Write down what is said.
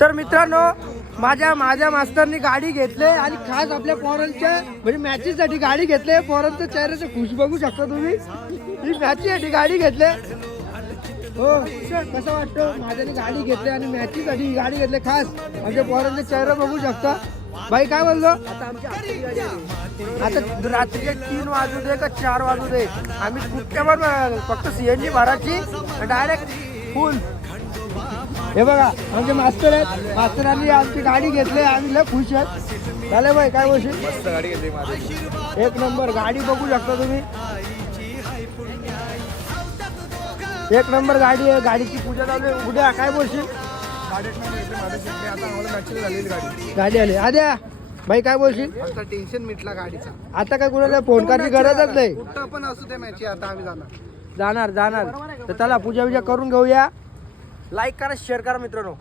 तर मित्रांनो माझ्या मास्तरनी गाडी घेतले आणि खास आपल्या पोरांच्या म्हणजे मॅचेससाठी गाडी घेतले. पोरांच्या चेहऱ्याचे खुश बघू शकता तुम्ही. ही मॅचेससाठी गाडी घेतले. हो कसं वाटतं माझ्याने गाडी घेतली आणि मॅचेससाठी गाडी घेतली खास म्हणजे पोरांचे चेहरे बघू शकता. भाई काय बोललो आता रात्रीचे 3 वाजू दे का 4 वाजू दे आम्ही कुठल्यावर फक्त सीएनजी भरायची डायरेक्ट फुल. हे बघा आमचे मास्तर आहेत. मास्तरांनी आमची गाडी घेतली आम्ही लय खुश आहेत. झाले भाई काय बोलशील. मस्त गाडी घेतली माझी. एक नंबर गाडी बघू शकता तुम्ही. एक नंबर गाडी आहे. गाडीची पूजा चालू आहे. उद्या काय बोलशील. गाडी आली आद्या भाई काय बोलशील. टेन्शन मिटला गाडीचा. आता काय कुणाला फोन करायची गरजच नाही. कुठं पण असू दे मॅची आता आम्ही जाणार. जाणार तर चला पूजा बिजा करून घेऊया. लाईक करा शेअर करा मित्रांनो.